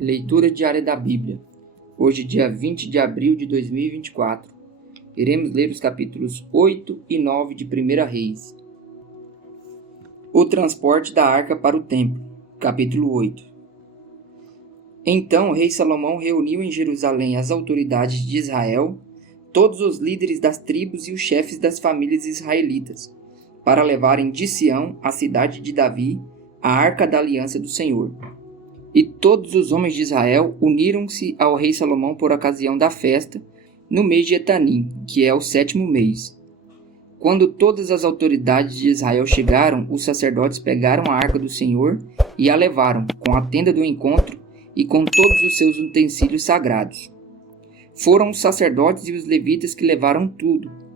Leitura diária da Bíblia. Hoje, dia 20 de abril de 2024. Iremos ler os capítulos 8 e 9 de 1 Reis. O transporte da arca para o templo. Capítulo 8. Então o rei Salomão reuniu em Jerusalém as autoridades de Israel, todos os líderes das tribos e os chefes das famílias israelitas, para levarem de Sião, a cidade de Davi, a arca da aliança do Senhor. E todos os homens de Israel uniram-se ao rei Salomão por ocasião da festa, no mês de Etanim, que é o 7º mês. Quando todas as autoridades de Israel chegaram, os sacerdotes pegaram a arca do Senhor e a levaram, com a tenda do encontro e com todos os seus utensílios sagrados. Foram os sacerdotes e os levitas que levaram tudo.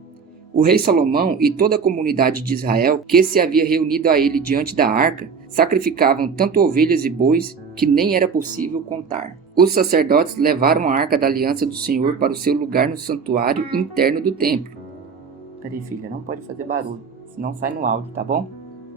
O rei Salomão e toda a comunidade de Israel, que se havia reunido a ele diante da arca, sacrificavam tanto ovelhas e bois, que nem era possível contar. Os sacerdotes levaram a arca da aliança do Senhor para o seu lugar no santuário interno do templo. Peraí, filha, não pode fazer barulho, senão sai no áudio, tá bom?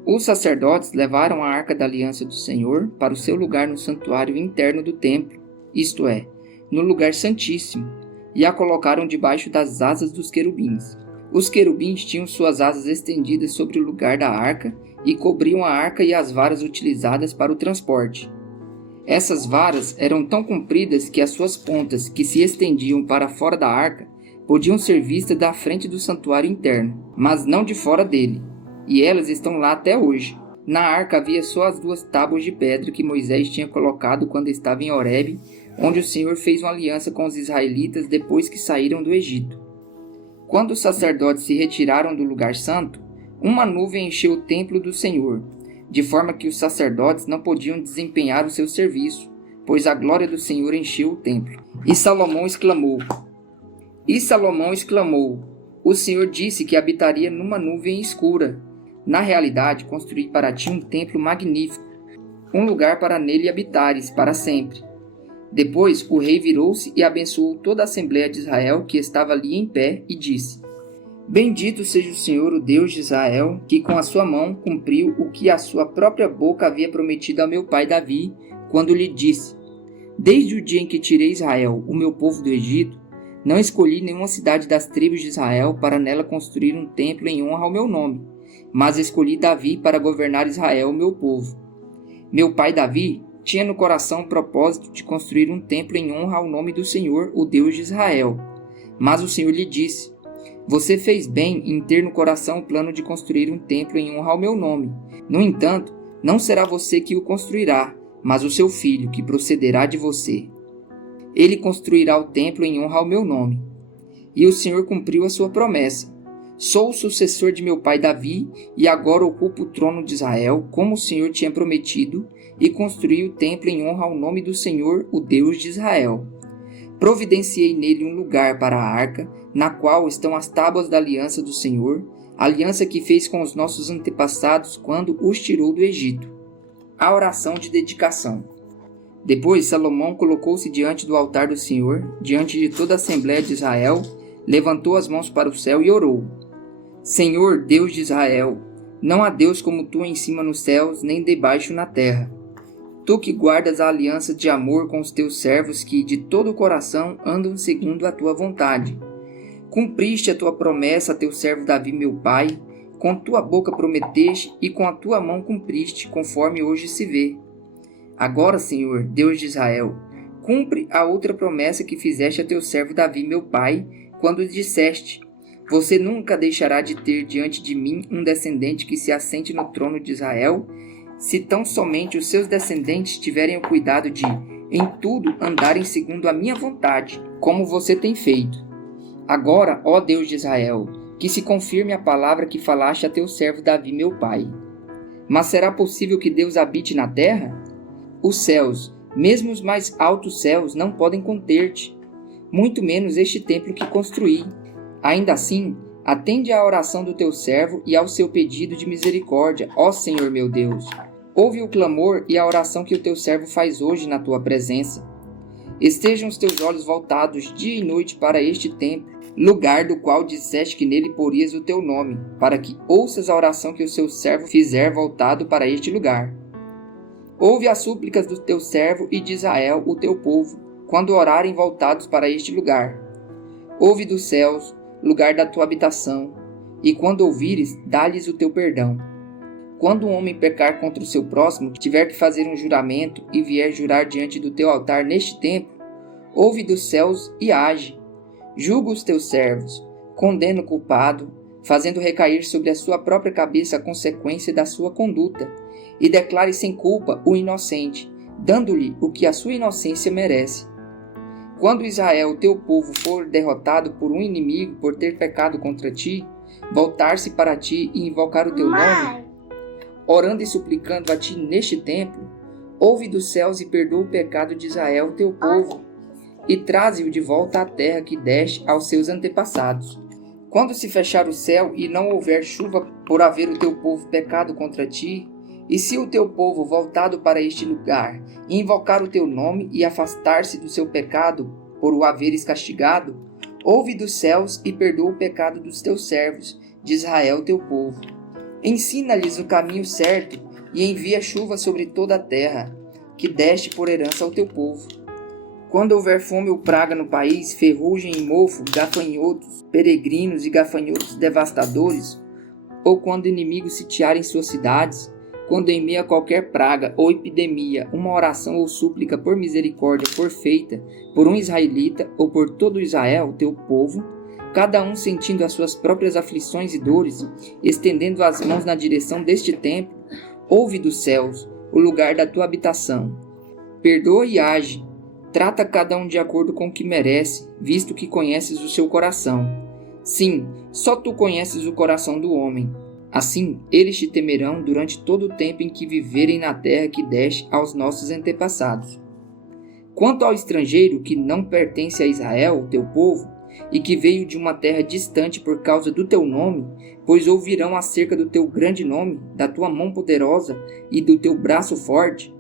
Os sacerdotes levaram a arca da aliança do Senhor para o seu lugar no santuário interno do templo, isto é, no lugar santíssimo, e a colocaram debaixo das asas dos querubins. Os querubins tinham suas asas estendidas sobre o lugar da arca e cobriam a arca e as varas utilizadas para o transporte. Essas varas eram tão compridas que as suas pontas, que se estendiam para fora da arca, podiam ser vistas da frente do santuário interno, mas não de fora dele, e elas estão lá até hoje. Na arca havia só as 2 tábuas de pedra que Moisés tinha colocado quando estava em Horebe, onde o Senhor fez uma aliança com os israelitas depois que saíram do Egito. Quando os sacerdotes se retiraram do lugar santo, uma nuvem encheu o templo do Senhor, de forma que os sacerdotes não podiam desempenhar o seu serviço, pois a glória do Senhor encheu o templo. E Salomão exclamou, o Senhor disse que habitaria numa nuvem escura. Na realidade, construí para ti um templo magnífico, um lugar para nele habitares para sempre. Depois o rei virou-se e abençoou toda a Assembleia de Israel que estava ali em pé e disse: Bendito seja o Senhor, o Deus de Israel, que com a sua mão cumpriu o que a sua própria boca havia prometido ao meu pai Davi, quando lhe disse: Desde o dia em que tirei Israel, o meu povo do Egito, não escolhi nenhuma cidade das tribos de Israel para nela construir um templo em honra ao meu nome, mas escolhi Davi para governar Israel, o meu povo. Meu pai Davi tinha no coração o propósito de construir um templo em honra ao nome do Senhor, o Deus de Israel. Mas o Senhor lhe disse: Você fez bem em ter no coração o plano de construir um templo em honra ao meu nome. No entanto, não será você que o construirá, mas o seu filho, que procederá de você. Ele construirá o templo em honra ao meu nome. E o Senhor cumpriu a sua promessa. Sou o sucessor de meu pai Davi e agora ocupo o trono de Israel, como o Senhor tinha prometido, e construí o templo em honra ao nome do Senhor, o Deus de Israel. Providenciei nele um lugar para a arca, na qual estão as tábuas da aliança do Senhor, a aliança que fez com os nossos antepassados quando os tirou do Egito. A oração de dedicação. Depois Salomão colocou-se diante do altar do Senhor, diante de toda a Assembleia de Israel, levantou as mãos para o céu e orou: Senhor, Deus de Israel, não há Deus como tu em cima nos céus, nem debaixo na terra. Tu que guardas a aliança de amor com os teus servos que de todo o coração andam segundo a tua vontade. Cumpriste a tua promessa a teu servo Davi meu pai, com tua boca prometeste e com a tua mão cumpriste, conforme hoje se vê. Agora, Senhor, Deus de Israel, cumpre a outra promessa que fizeste a teu servo Davi meu pai, quando disseste: Você nunca deixará de ter diante de mim um descendente que se assente no trono de Israel, se tão somente os seus descendentes tiverem o cuidado de, em tudo, andarem segundo a minha vontade, como você tem feito. Agora, ó Deus de Israel, que se confirme a palavra que falaste a teu servo Davi meu pai. Mas será possível que Deus habite na terra? Os céus, mesmo os mais altos céus, não podem conter-te, muito menos este templo que construí. Ainda assim, atende à oração do teu servo e ao seu pedido de misericórdia, ó Senhor meu Deus. Ouve o clamor e a oração que o teu servo faz hoje na tua presença. Estejam os teus olhos voltados dia e noite para este templo, lugar do qual disseste que nele porias o teu nome, para que ouças a oração que o seu servo fizer voltado para este lugar. Ouve as súplicas do teu servo e de Israel, o teu povo, quando orarem voltados para este lugar. Ouve dos céus, lugar da tua habitação, e quando ouvires, dá-lhes o teu perdão. Quando um homem pecar contra o seu próximo, tiver que fazer um juramento e vier jurar diante do teu altar neste tempo, ouve dos céus e age. Julga os teus servos, condena o culpado, fazendo recair sobre a sua própria cabeça a consequência da sua conduta, e declare sem culpa o inocente, dando-lhe o que a sua inocência merece. Quando Israel, teu povo, for derrotado por um inimigo por ter pecado contra ti, voltar-se para ti e invocar o teu nome, orando e suplicando a ti neste templo, ouve dos céus e perdoa o pecado de Israel, teu povo, e traze-o de volta à terra que deste aos seus antepassados. Quando se fechar o céu e não houver chuva por haver o teu povo pecado contra ti, e se o teu povo voltado para este lugar invocar o teu nome e afastar-se do seu pecado por o haveres castigado, ouve dos céus e perdoa o pecado dos teus servos, de Israel teu povo. Ensina-lhes o caminho certo e envia chuva sobre toda a terra, que deste por herança ao teu povo. Quando houver fome ou praga no país, ferrugem e mofo, gafanhotos, peregrinos e gafanhotos devastadores, ou quando inimigos sitiarem suas cidades, quando em meio a qualquer praga ou epidemia, uma oração ou súplica por misericórdia for feita por um israelita ou por todo Israel, teu povo, cada um sentindo as suas próprias aflições e dores, estendendo as mãos na direção deste templo, ouve dos céus, o lugar da tua habitação. Perdoa e age, trata cada um de acordo com o que merece, visto que conheces o seu coração. Sim, só tu conheces o coração do homem. Assim, eles te temerão durante todo o tempo em que viverem na terra que deste aos nossos antepassados. Quanto ao estrangeiro que não pertence a Israel, teu povo, e que veio de uma terra distante por causa do teu nome, pois ouvirão acerca do teu grande nome, da tua mão poderosa e do teu braço forte,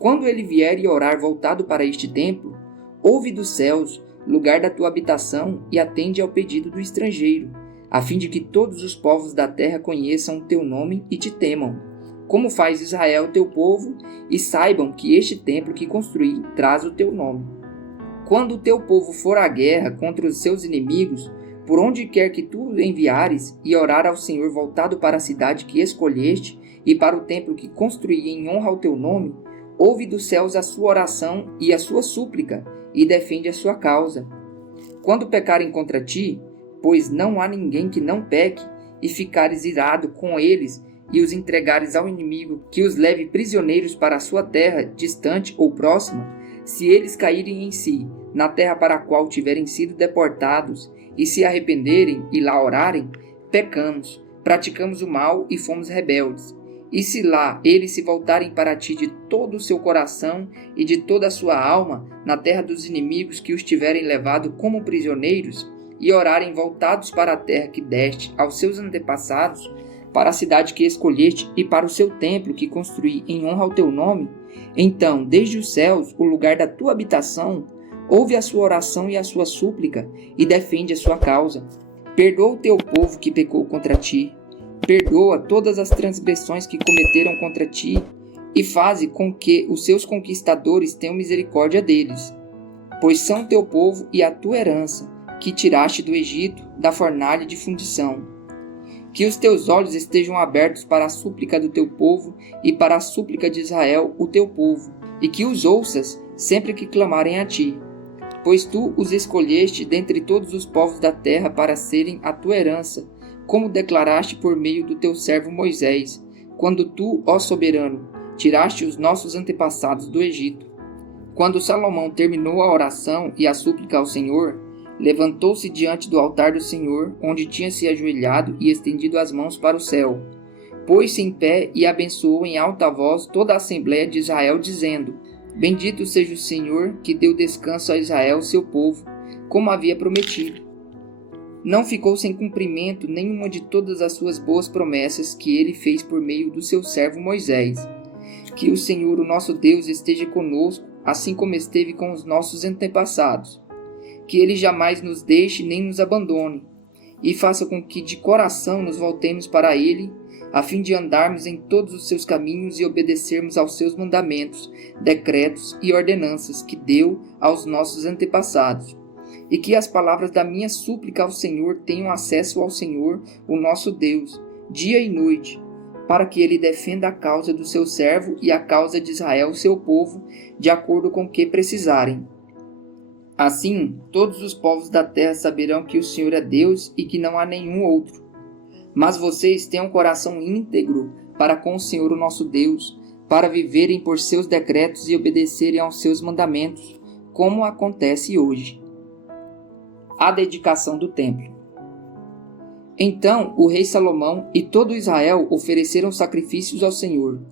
quando ele vier e orar voltado para este templo, ouve dos céus, lugar da tua habitação, e atende ao pedido do estrangeiro, a fim de que todos os povos da terra conheçam o teu nome e te temam, como faz Israel teu povo, e saibam que este templo que construí traz o teu nome. Quando o teu povo for à guerra contra os seus inimigos, por onde quer que tu o enviares, e orar ao Senhor voltado para a cidade que escolheste e para o templo que construí em honra ao teu nome, ouve dos céus a sua oração e a sua súplica, e defende a sua causa. Quando pecarem contra ti, pois não há ninguém que não peque, e ficares irado com eles, e os entregares ao inimigo, que os leve prisioneiros para a sua terra, distante ou próxima, se eles caírem em si, na terra para a qual tiverem sido deportados, e se arrependerem e lá orarem, pecamos, praticamos o mal e fomos rebeldes. E se lá eles se voltarem para ti de todo o seu coração e de toda a sua alma, na terra dos inimigos que os tiverem levado como prisioneiros, e orarem voltados para a terra que deste aos seus antepassados, para a cidade que escolheste e para o seu templo que construí em honra ao teu nome, então, desde os céus, o lugar da tua habitação, ouve a sua oração e a sua súplica, e defende a sua causa. Perdoa o teu povo que pecou contra ti, perdoa todas as transgressões que cometeram contra ti, e faze com que os seus conquistadores tenham misericórdia deles, pois são teu povo e a tua herança, que tiraste do Egito, da fornalha de fundição. Que os teus olhos estejam abertos para a súplica do teu povo e para a súplica de Israel, o teu povo, e que os ouças sempre que clamarem a ti. Pois tu os escolheste dentre todos os povos da terra para serem a tua herança, como declaraste por meio do teu servo Moisés, quando tu, ó soberano, tiraste os nossos antepassados do Egito. Quando Salomão terminou a oração e a súplica ao Senhor, levantou-se diante do altar do Senhor, onde tinha se ajoelhado e estendido as mãos para o céu. Pôs-se em pé e abençoou em alta voz toda a Assembleia de Israel, dizendo: Bendito seja o Senhor, que deu descanso a Israel, seu povo, como havia prometido. Não ficou sem cumprimento nenhuma de todas as suas boas promessas que ele fez por meio do seu servo Moisés. Que o Senhor, o nosso Deus, esteja conosco, assim como esteve com os nossos antepassados. Que ele jamais nos deixe nem nos abandone. e faça com que de coração nos voltemos para Ele, a fim de andarmos em todos os seus caminhos e obedecermos aos seus mandamentos, decretos e ordenanças que deu aos nossos antepassados. E que as palavras da minha súplica ao Senhor tenham acesso ao Senhor, o nosso Deus, dia e noite, para que Ele defenda a causa do seu servo e a causa de Israel, seu povo, de acordo com o que precisarem. Assim, todos os povos da terra saberão que o Senhor é Deus e que não há nenhum outro. Mas vocês têm um coração íntegro para com o Senhor, o nosso Deus, para viverem por seus decretos e obedecerem aos seus mandamentos, como acontece hoje. A dedicação do templo. Então o rei Salomão e todo Israel ofereceram sacrifícios ao Senhor.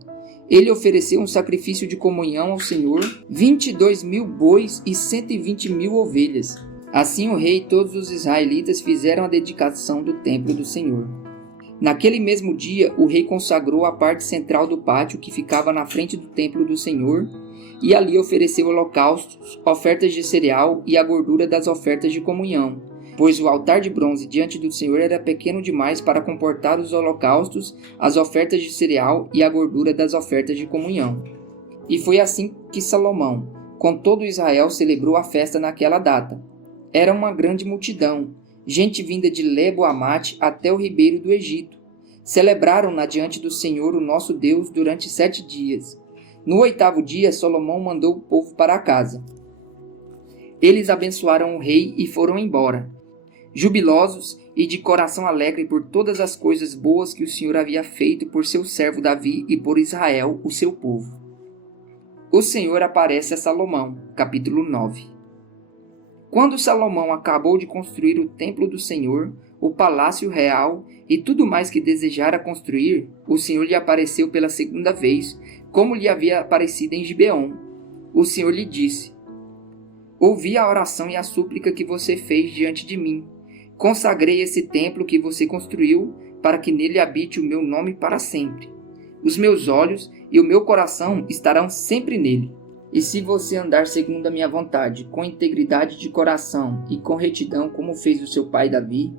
Ele ofereceu um sacrifício de comunhão ao Senhor, 22.000 bois e 120.000 ovelhas. Assim o rei e todos os israelitas fizeram a dedicação do templo do Senhor. Naquele mesmo dia, o rei consagrou a parte central do pátio que ficava na frente do templo do Senhor, e ali ofereceu holocaustos, ofertas de cereal e a gordura das ofertas de comunhão, pois o altar de bronze diante do Senhor era pequeno demais para comportar os holocaustos, as ofertas de cereal e a gordura das ofertas de comunhão. E foi assim que Salomão, com todo Israel, celebrou a festa naquela data. Era uma grande multidão, gente vinda de Lebo-Amate até o ribeiro do Egito. Celebraram-na diante do Senhor, o nosso Deus, durante 7 dias. No 8º dia, Salomão mandou o povo para casa. Eles abençoaram o rei e foram embora, jubilosos e de coração alegre por todas as coisas boas que o Senhor havia feito por seu servo Davi e por Israel, o seu povo. O Senhor aparece a Salomão, capítulo 9. Quando Salomão acabou de construir o templo do Senhor, o palácio real e tudo mais que desejara construir, o Senhor lhe apareceu pela segunda vez, como lhe havia aparecido em Gibeon. O Senhor lhe disse: ouvi a oração e a súplica que você fez diante de mim. Consagrei esse templo que você construiu, para que nele habite o meu nome para sempre. Os meus olhos e o meu coração estarão sempre nele. E se você andar segundo a minha vontade, com integridade de coração e com retidão, como fez o seu pai Davi,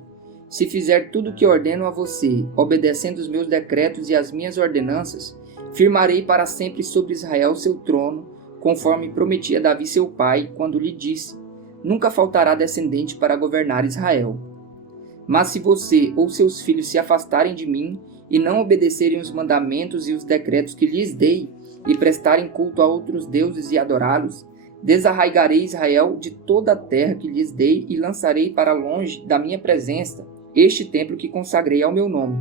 se fizer tudo o que ordeno a você, obedecendo os meus decretos e as minhas ordenanças, firmarei para sempre sobre Israel seu trono, conforme prometi a Davi seu pai, quando lhe disse: nunca faltará descendente para governar Israel. Mas se você ou seus filhos se afastarem de mim e não obedecerem os mandamentos e os decretos que lhes dei, e prestarem culto a outros deuses e adorá-los, desarraigarei Israel de toda a terra que lhes dei e lançarei para longe da minha presença este templo que consagrei ao meu nome.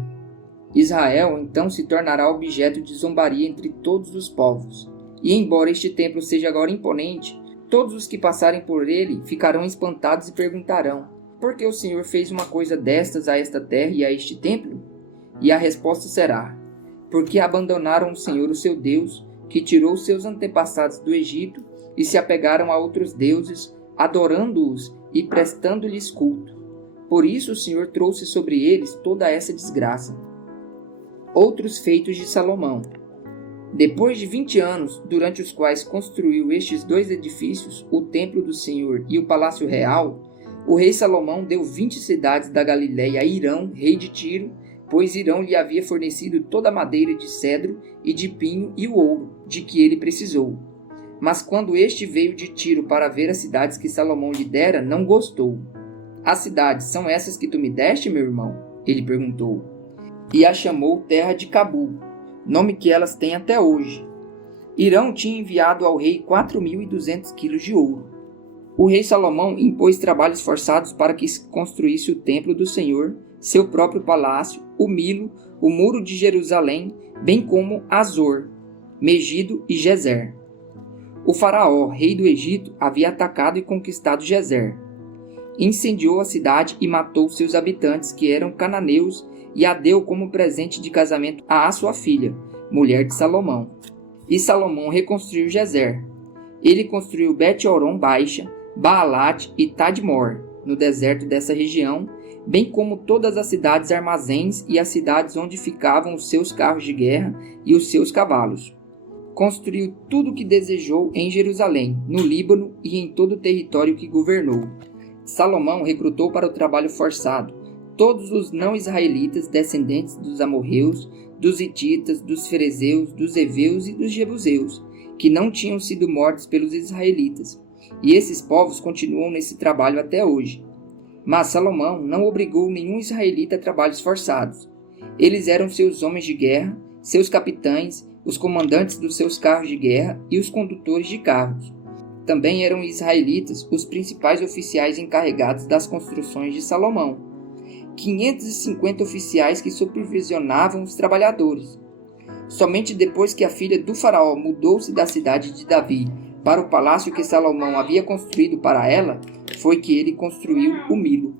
Israel então se tornará objeto de zombaria entre todos os povos. E embora este templo seja agora imponente, todos os que passarem por ele ficarão espantados e perguntarão: por que o Senhor fez uma coisa destas a esta terra e a este templo? E a resposta será: porque abandonaram o Senhor, o seu Deus, que tirou seus antepassados do Egito, e se apegaram a outros deuses, adorando-os e prestando-lhes culto. Por isso o Senhor trouxe sobre eles toda essa desgraça. Outros feitos de Salomão. Depois de 20 anos, durante os quais construiu estes 2 edifícios, o templo do Senhor e o palácio real, o rei Salomão deu 20 cidades da Galiléia a Hirão, rei de Tiro, pois Hirão lhe havia fornecido toda a madeira de cedro e de pinho e o ouro, de que ele precisou. Mas quando este veio de Tiro para ver as cidades que Salomão lhe dera, não gostou. As cidades são essas que tu me deste, meu irmão? Ele perguntou. E a chamou terra de Cabu, nome que elas têm até hoje. Hirão tinha enviado ao rei 4.200 quilos de ouro. O rei Salomão impôs trabalhos forçados para que construísse o templo do Senhor, seu próprio palácio, o Milo, o muro de Jerusalém, bem como Azor, Megido e Gezer. O faraó, rei do Egito, havia atacado e conquistado Gezer. Incendiou a cidade e matou seus habitantes, que eram cananeus, e a deu como presente de casamento a sua filha, mulher de Salomão. E Salomão reconstruiu Gezer. Ele construiu Bet-Horon Baixa, Baalat e Tadmor, no deserto dessa região, bem como todas as cidades armazéns e as cidades onde ficavam os seus carros de guerra e os seus cavalos. Construiu tudo o que desejou em Jerusalém, no Líbano e em todo o território que governou. Salomão recrutou para o trabalho forçado todos os não-israelitas descendentes dos amorreus, dos hititas, dos ferezeus, dos heveus e dos jebuseus, que não tinham sido mortos pelos israelitas. E esses povos continuam nesse trabalho até hoje. Mas Salomão não obrigou nenhum israelita a trabalhos forçados. Eles eram seus homens de guerra, seus capitães, os comandantes dos seus carros de guerra e os condutores de carros. Também eram israelitas os principais oficiais encarregados das construções de Salomão. 550 oficiais que supervisionavam os trabalhadores. Somente depois que a filha do faraó mudou-se da cidade de Davi para o palácio que Salomão havia construído para ela, foi que ele construiu o Milo.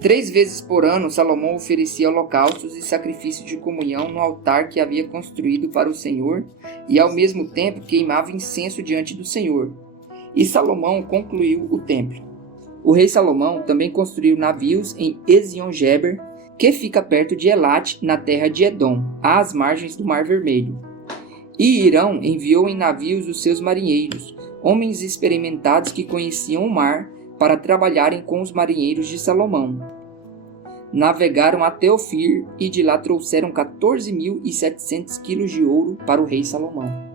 3 vezes por ano, Salomão oferecia holocaustos e sacrifícios de comunhão no altar que havia construído para o Senhor e, ao mesmo tempo, queimava incenso diante do Senhor. E Salomão concluiu o templo. O rei Salomão também construiu navios em Ezion-Geber, que fica perto de Elate, na terra de Edom, às margens do Mar Vermelho. E Irão enviou em navios os seus marinheiros, homens experimentados que conheciam o mar, para trabalharem com os marinheiros de Salomão. Navegaram até Ofir e de lá trouxeram 14.700 quilos de ouro para o rei Salomão.